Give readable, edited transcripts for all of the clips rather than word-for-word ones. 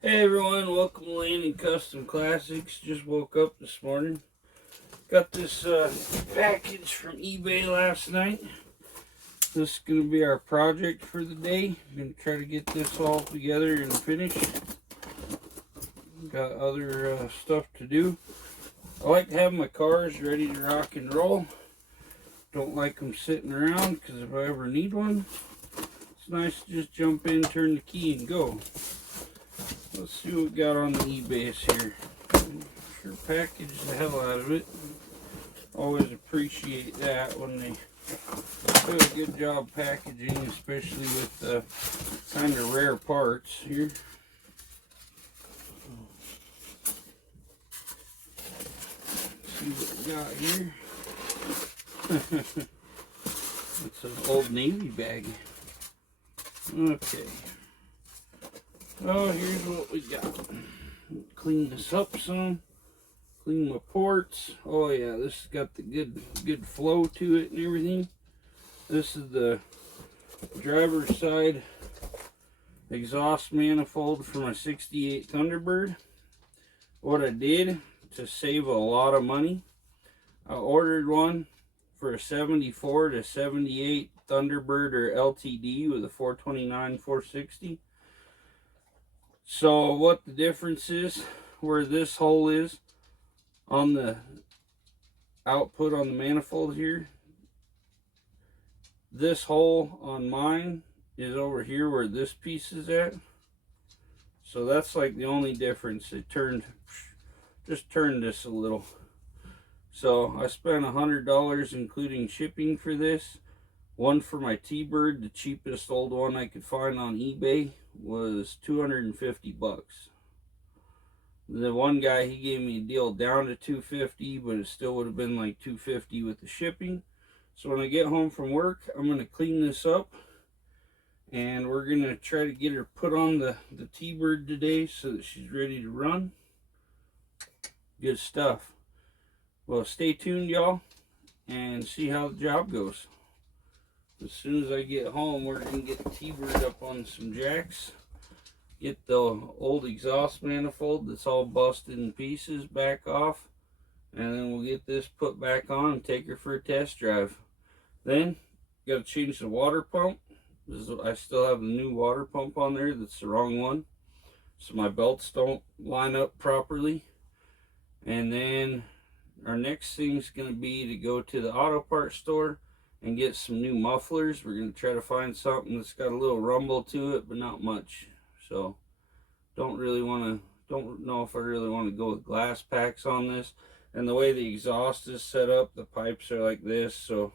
Hey everyone, welcome to Landing Custom Classics. Just woke up this morning. Got this package from eBay last night. This is going to be our project for the day. I'm going to try to get this all together and finished. Got other stuff to do. I like to have my cars ready to rock and roll. Don't like them sitting around because if I ever need one, it's nice to just jump in, turn the key, and go. Let's see what we got on the eBay here. Sure packaged the hell out of it. Always appreciate that when they do a good job packaging, especially with kind of rare parts here. Let's see what we got here. It's an Old Navy bag. Okay. Oh, here's what we got. Clean this up some. Clean my ports. Oh yeah, this has got the good flow to it and everything. This is the driver's side exhaust manifold for my 68 Thunderbird. What I did to save a lot of money, I ordered one for a 74 to 78 Thunderbird or LTD with a 429 460. So what the difference is, where this hole is on the output on the manifold here, this hole on mine is over here where this piece is at. So that's like the only difference. It just turned this a little. So I spent $100 including shipping for this. One for my T-Bird, the cheapest old one I could find on eBay, was 250 bucks. The one guy, he gave me a deal down to 250, but it still would have been like 250 with the shipping. So when I get home from work, I'm going to clean this up, and we're going to try to get her put on the T-Bird today so that she's ready to run. Good stuff. Well, stay tuned, y'all, and see how the job goes. As soon as I get home, we're going to get the T-Bird up on some jacks. Get the old exhaust manifold that's all busted in pieces back off. And then we'll get this put back on and take her for a test drive. Then, got to change the water pump. I still have the new water pump on there. That's the wrong one. So my belts don't line up properly. And then our next thing's going to be to go to the auto parts store and get some new mufflers. We're going to try to find something that's got a little rumble to it, but not much. So don't know if I really want to go with glass packs on this. And the way the exhaust is set up, the pipes are like this, so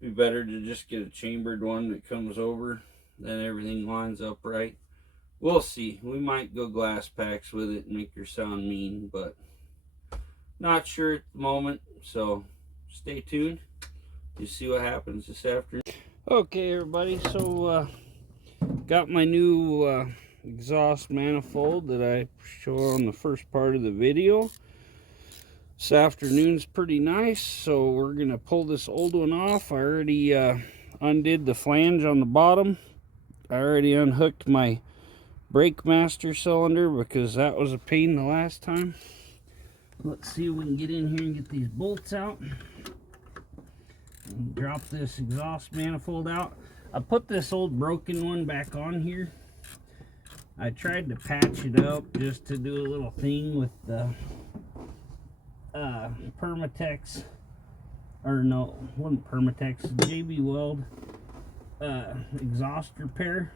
it'd be better to just get a chambered one that comes over, then everything lines up right. We'll see. We might go glass packs with it and make her sound mean, but not sure at the moment. So stay tuned. You see what happens this afternoon. Okay, everybody, so got my new exhaust manifold that I show on the first part of the video. This afternoon's pretty nice, so we're gonna pull this old one off. I already undid the flange on the bottom. I already unhooked my brake master cylinder because that was a pain the last time. Let's see if we can get in here and get these bolts out. Drop this exhaust manifold out. I put this old broken one back on here. I tried to patch it up just to do a little thing with the Permatex, or no, it wasn't Permatex, JB Weld exhaust repair.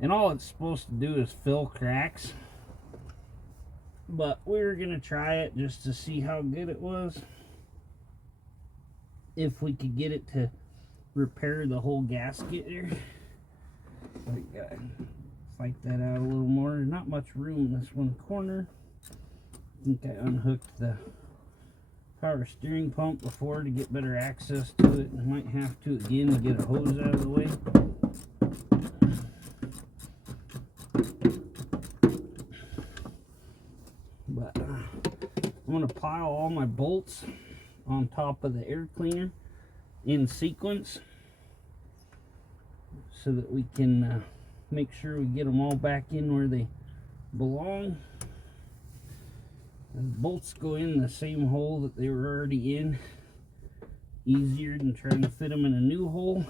And all it's supposed to do is fill cracks. But we were going to try it just to see how good it was. If we could get it to repair the whole gasket here. We got to fight that out a little more. There's not much room in this one corner. I think I unhooked the power steering pump before to get better access to it. I might have to again to get a hose out of the way. But I'm going to pile all my bolts on top of the air cleaner in sequence so that we can make sure we get them all back in where they belong. The bolts go in the same hole that they were already in. Easier than trying to fit them in a new hole.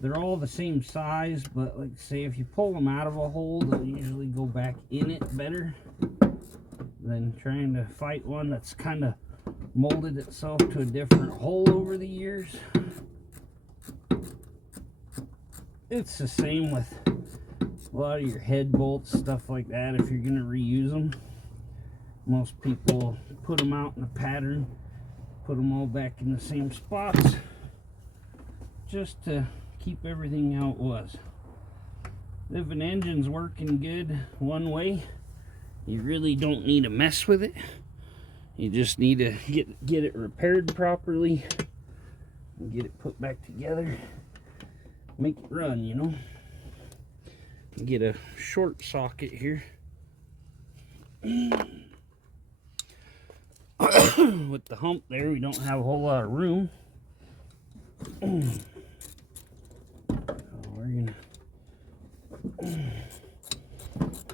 They're all the same size, but like say if you pull them out of a hole, they'll usually go back in it better than trying to fight one that's kind of molded itself to a different hole over the years. It's the same with a lot of your head bolts, stuff like that. If you're going to reuse them, most people put them out in a pattern, put them all back in the same spots just to keep everything how it was. If an engine's working good one way, you really don't need to mess with it. You just need to get it repaired properly and get it put back together. Make it run, you know. Get a short socket here. With the hump there, we don't have a whole lot of room. So we're gonna,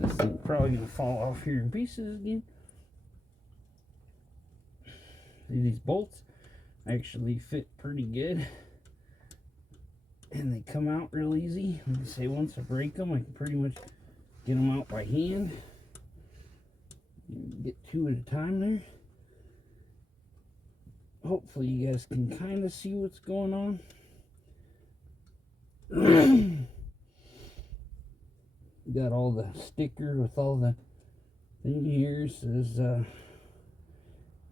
this thing's probably gonna fall off here in pieces again. See, these bolts actually fit pretty good, and they come out real easy. Like I say, once I break them, I can pretty much get them out by hand. Get two at a time there. Hopefully you guys can kind of see what's going on. Got all the sticker with all the thing here. Says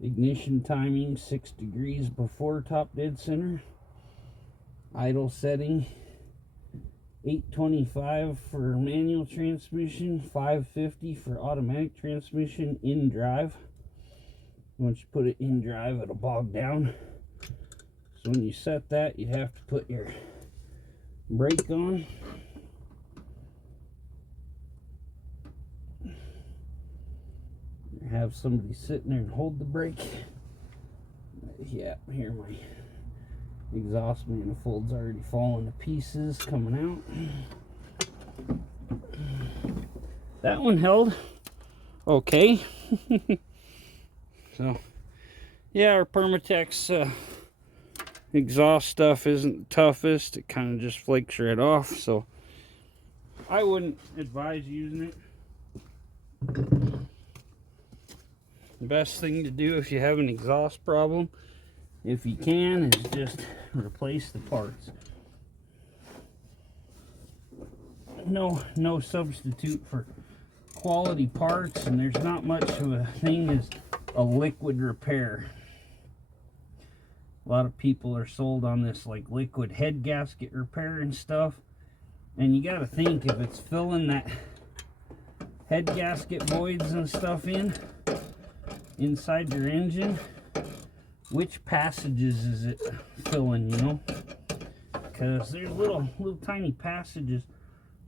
ignition timing 6 degrees before top dead center. Idle setting 825 for manual transmission, 550 for automatic transmission in drive. Once you put it in drive, it'll bog down. So when you set that, you have to put your brake on. Have somebody sitting there and hold the brake. Yeah, here my exhaust manifold's already falling to pieces, coming out. That one held okay. So yeah, our Permatex exhaust stuff isn't the toughest. It kind of just flakes right off, so I wouldn't advise using it. The best thing to do if you have an exhaust problem, if you can, is just replace the parts. No substitute for quality parts, and there's not much of a thing as a liquid repair. A lot of people are sold on this like liquid head gasket repair and stuff, and you got to think, if it's filling that head gasket voids and stuff inside your engine, which passages is it filling, you know? Because there's little tiny passages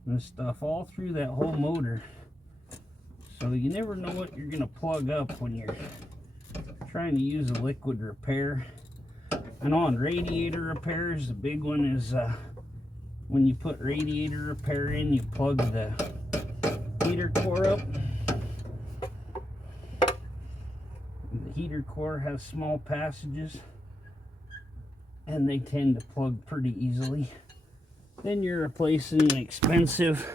and stuff all through that whole motor. So you never know what you're going to plug up when you're trying to use a liquid repair. I know on radiator repairs, the big one is when you put radiator repair in, you plug the heater core up. The heater core has small passages, and they tend to plug pretty easily. Then you're replacing an expensive,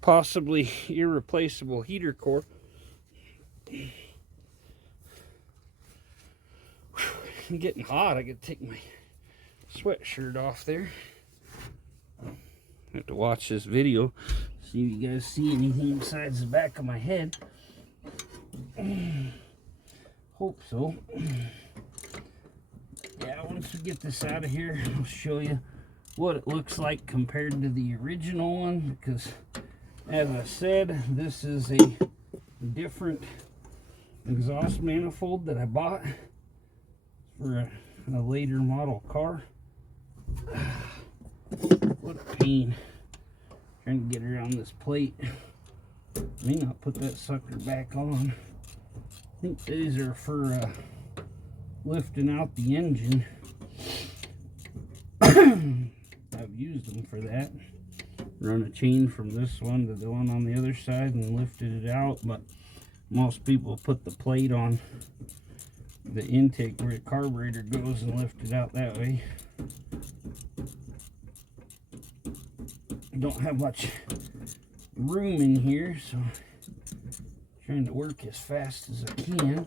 possibly irreplaceable heater core. I'm getting hot. I gotta take my sweatshirt off there. I have to watch this video, see if you guys see anything besides the back of my head. Hope so. Yeah, once we get this out of here, I'll show you what it looks like compared to the original one, because as I said, this is a different exhaust manifold that I bought for a later model car. What a pain trying to get around this plate. May not put that sucker back on. I think these are for lifting out the engine. I've used them for that. run a chain from this one to the one on the other side and lifted it out, but most people put the plate on the intake where the carburetor goes and lift it out that way. I don't have much room in here, so I'm trying to work as fast as I can.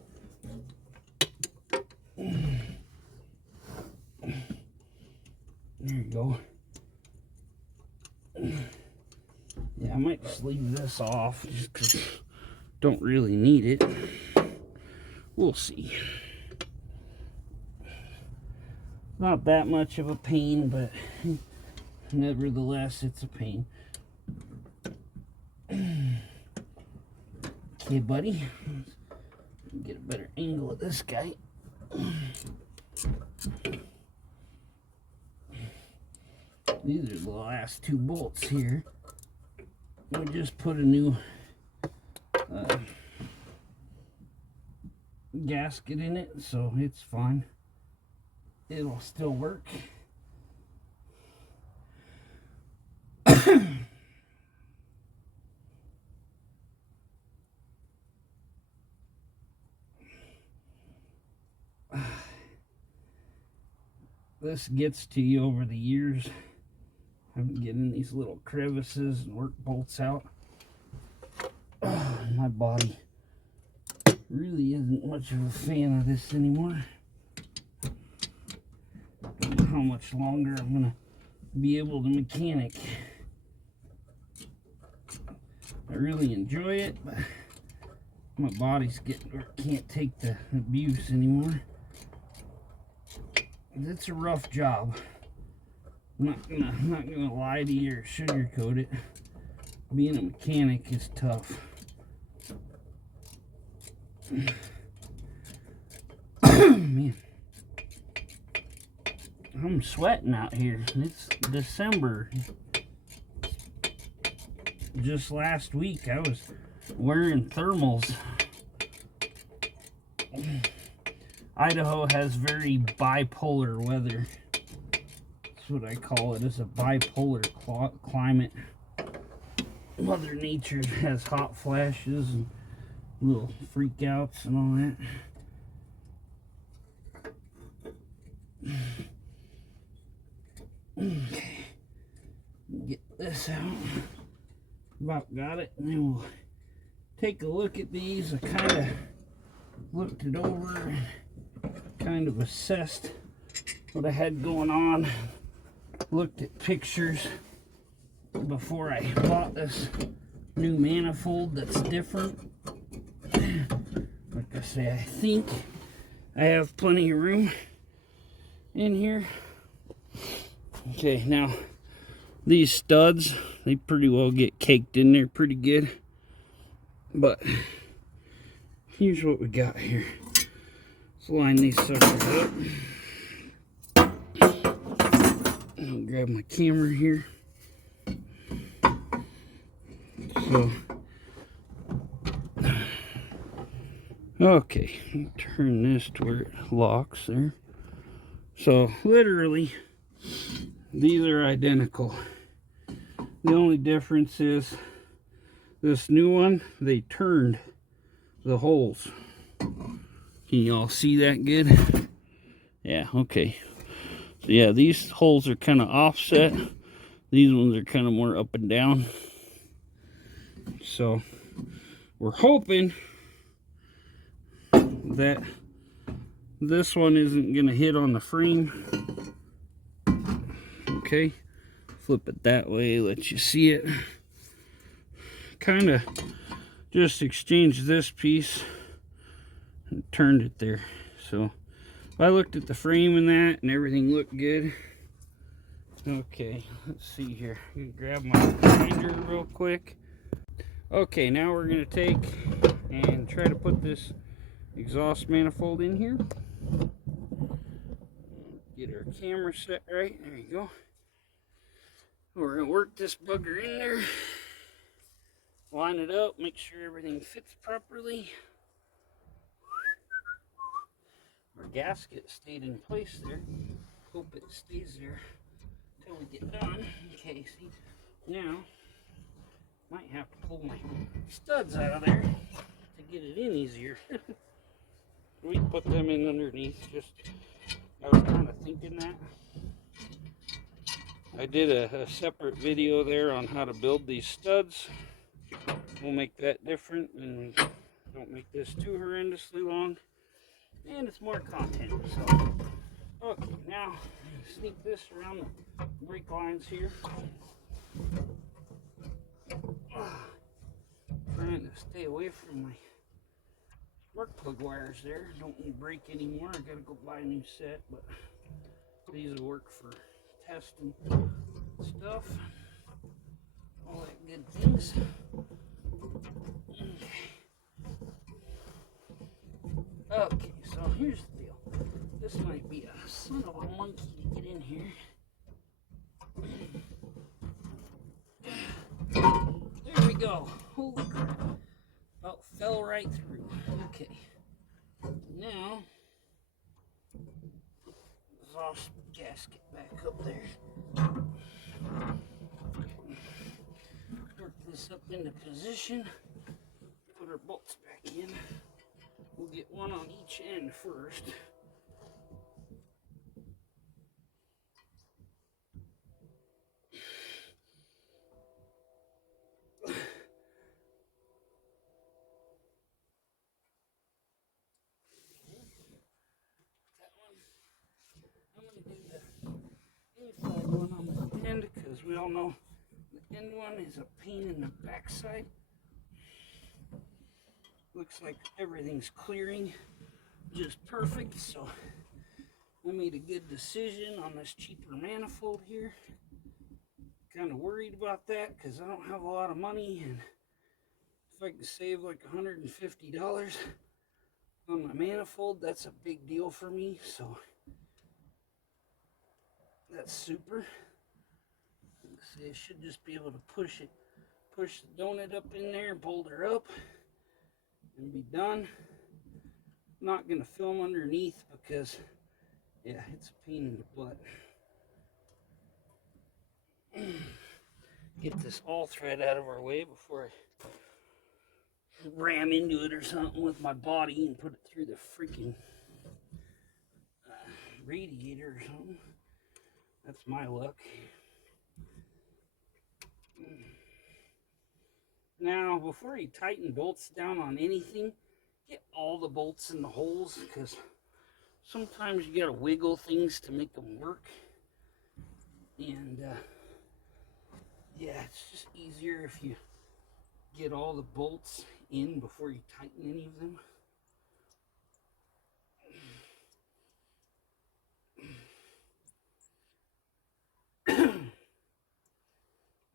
There you go. Yeah, I might just leave this off just because I don't really need it. We'll see. Not that much of a pain, but nevertheless, it's a pain. Okay, buddy. Get a better angle of this guy. These are the last two bolts here. We just put a new gasket in it, so it's fine. It'll still work. This gets to you over the years. I'm getting these little crevices and work bolts out. My body really isn't much of a fan of this anymore. Don't know how much longer I'm gonna be able to mechanic. I really enjoy it, but my body's getting where it can't take the abuse anymore. It's a rough job. I'm not gonna lie to you or sugarcoat it. Being a mechanic is tough. Man, I'm sweating out here. It's December. Just last week I was wearing thermals. Idaho has very bipolar weather. That's what I call it. It's a bipolar climate. Mother Nature has hot flashes and little freakouts and all that. Okay, get this out. About got it, and then we'll take a look at these. I kind of looked it over, kind of assessed what I had going on, looked at pictures before I bought this new manifold that's different. Like I say, I think I have plenty of room in here. Okay, now these studs, they pretty well get caked in there pretty good. But here's what we got here. Let's line these suckers up. I'll grab my camera here. So, okay, turn this to where it locks there. So, literally, these are identical. The only difference is this new one, they turned the holes. Can y'all see that good? Yeah, okay. So yeah, these holes are kind of offset. These ones are kind of more up and down. So we're hoping that this one isn't gonna hit on the frame. Okay, flip it that way, let you see it. Kind of just exchanged this piece and turned it there. So I looked at the frame and that, and everything looked good. Okay, let's see here. I'm gonna grab my grinder real quick. Okay, now we're gonna take and try to put this exhaust manifold in here. Get our camera set right. There you go. We're gonna work this bugger in there. Line it up, make sure everything fits properly. Our gasket stayed in place there. Hope it stays there until we get done. Okay, see, Now, might have to pull my studs out of there to get it in easier. We put them in underneath. Just, I was kind of thinking that. I did a separate video there on how to build these studs. We'll make that different and don't make this too horrendously long. And it's more content. So, okay, now sneak this around the brake lines here. Trying to stay away from my spark plug wires there. Don't need brake anymore. I gotta go buy a new set, but these will work for testing stuff. All that good things. Okay, so here's the deal. This might be a son of a monkey to get in here. There we go. Holy crap. About fell right through. Okay. Now, exhaust gasket back up there. Work this up into position. Put our bolts back in. We'll get one on each end first. One on the end, because we all know the end one is a pain in the backside. Looks like everything's clearing just perfect, so I made a good decision on this cheaper manifold here. Kind of worried about that because I don't have a lot of money, and if I can save like $150 on my manifold, that's a big deal for me, so that's super. See, I should just be able to push the donut up in there, bolt her up, and be done. I'm not going to film underneath because, yeah, it's a pain in the butt. Get this all thread out of our way before I ram into it or something with my body and put it through the freaking radiator or something. That's my luck. Now, before you tighten bolts down on anything, get all the bolts in the holes, because sometimes you gotta wiggle things to make them work. And yeah, it's just easier if you get all the bolts in before you tighten any of them.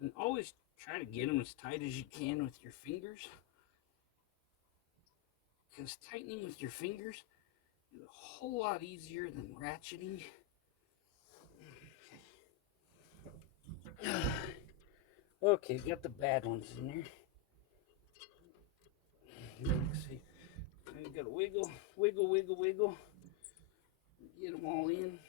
And always try to get them as tight as you can with your fingers, because tightening with your fingers is a whole lot easier than ratcheting. Okay, got the bad ones in there. See, you gotta wiggle, wiggle, wiggle, wiggle. Get them all in.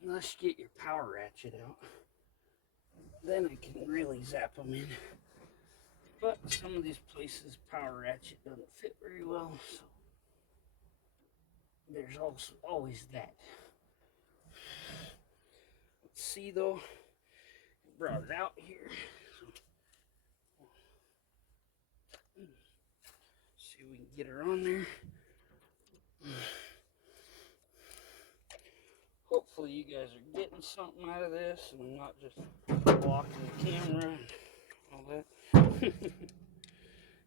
Unless you get your power ratchet out, then I can really zap them in. But some of these places, power ratchet doesn't fit very well, so there's also always that. Let's see though, I brought it out here. See if we can get her on there. Hopefully you guys are getting something out of this and I'm not just blocking the camera and all that.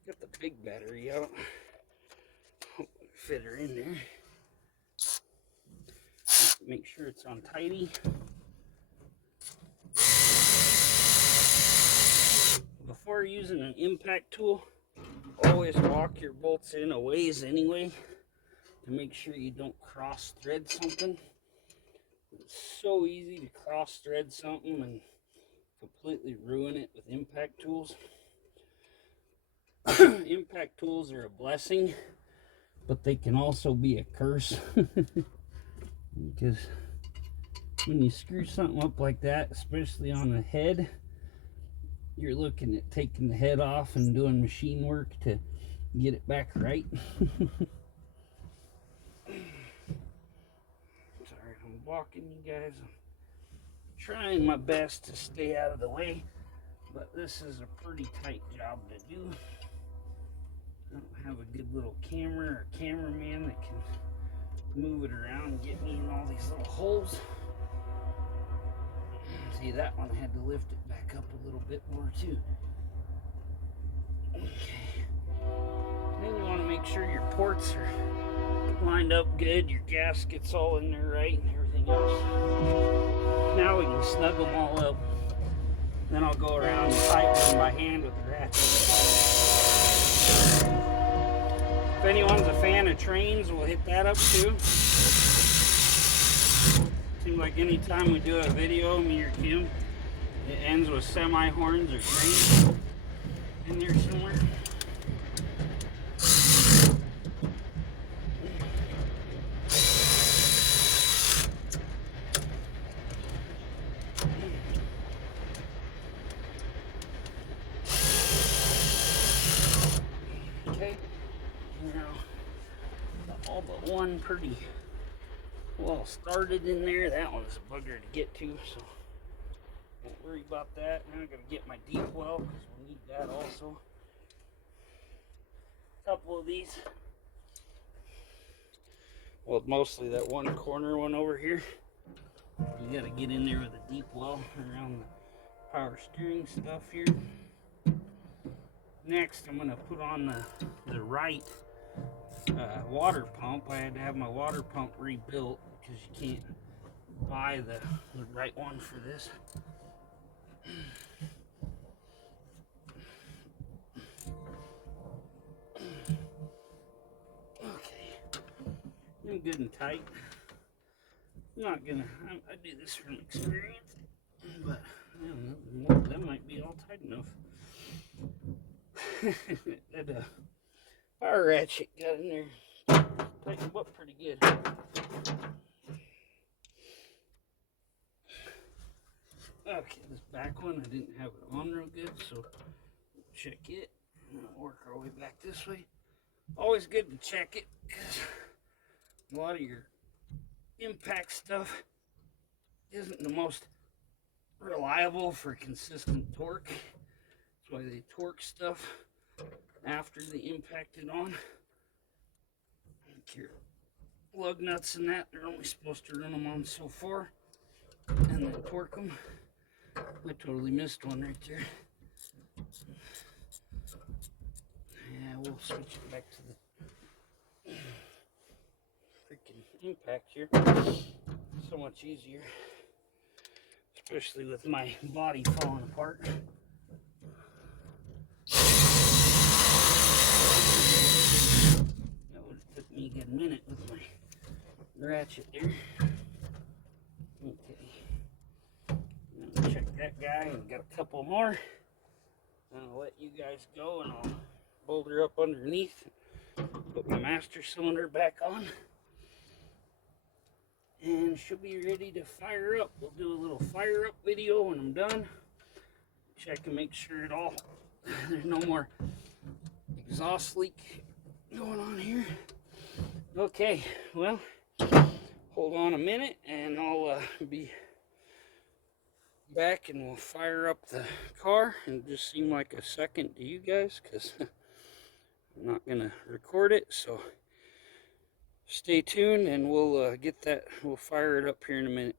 Got the big battery out. Hopefully fit her in there. Make sure it's on tighty. Before using an impact tool, always lock your bolts in a ways anyway to make sure you don't cross thread something. It's so easy to cross thread something and completely ruin it with impact tools. Impact tools are a blessing, but they can also be a curse because when you screw something up like that, especially on the head, you're looking at taking the head off and doing machine work to get it back right. Sorry, I'm walking you guys. I'm trying my best to stay out of the way, but this is a pretty tight job to do. I don't have a good little camera or cameraman that can move it around and get me in all these little holes. See, that one had to lift it back up a little bit more too. Okay. Then you want to make sure your ports are lined up good, your gasket's all in there right, and everything else. Now we can snug them all up. Then I'll go around and tighten them by hand with the ratchet. If anyone's a fan of trains, we'll hit that up too. Seems like anytime we do a video, me or Kim, it ends with semi-horns or trains in there somewhere. Okay, now all but one pretty well started in there. That one's a bugger to get to, so don't worry about that. Now I gotta get my deep well because we'll need that also. A couple of these. Well, mostly that one corner one over here. You gotta get in there with a deep well around the power steering stuff here. Next, I'm gonna put on the right water pump. I had to have my water pump rebuilt because you can't buy the right one for this. Okay, I'm good and tight. I'm not gonna, I do this from experience, but I don't know, that might be all tight enough. That power ratchet got in there, tightened up pretty good. Okay, this back one, I didn't have it on real good, so check it, and we'll work our way back this way. Always good to check it, because a lot of your impact stuff isn't the most reliable for consistent torque. That's why they torque stuff after they impacted on. Your lug nuts and that, they're only supposed to run them on so far and then torque them. I totally missed one right there. Yeah, we'll switch it back to the freaking impact here. So much easier, especially with my body falling apart. That would have took me a good minute with my ratchet there. Okay, now check that guy, and got a couple more. And I'll let you guys go, and I'll boulder up underneath, put my master cylinder back on, and she'll be ready to fire up. We'll do a little fire up video when I'm done. Check and make sure it all, there's no more exhaust leak going on here. Okay, well, hold on a minute and I'll be back and we'll fire up the car. And it just seemed like a second to you guys because I'm not gonna record it, so stay tuned and we'll get that, we'll fire it up here in a minute.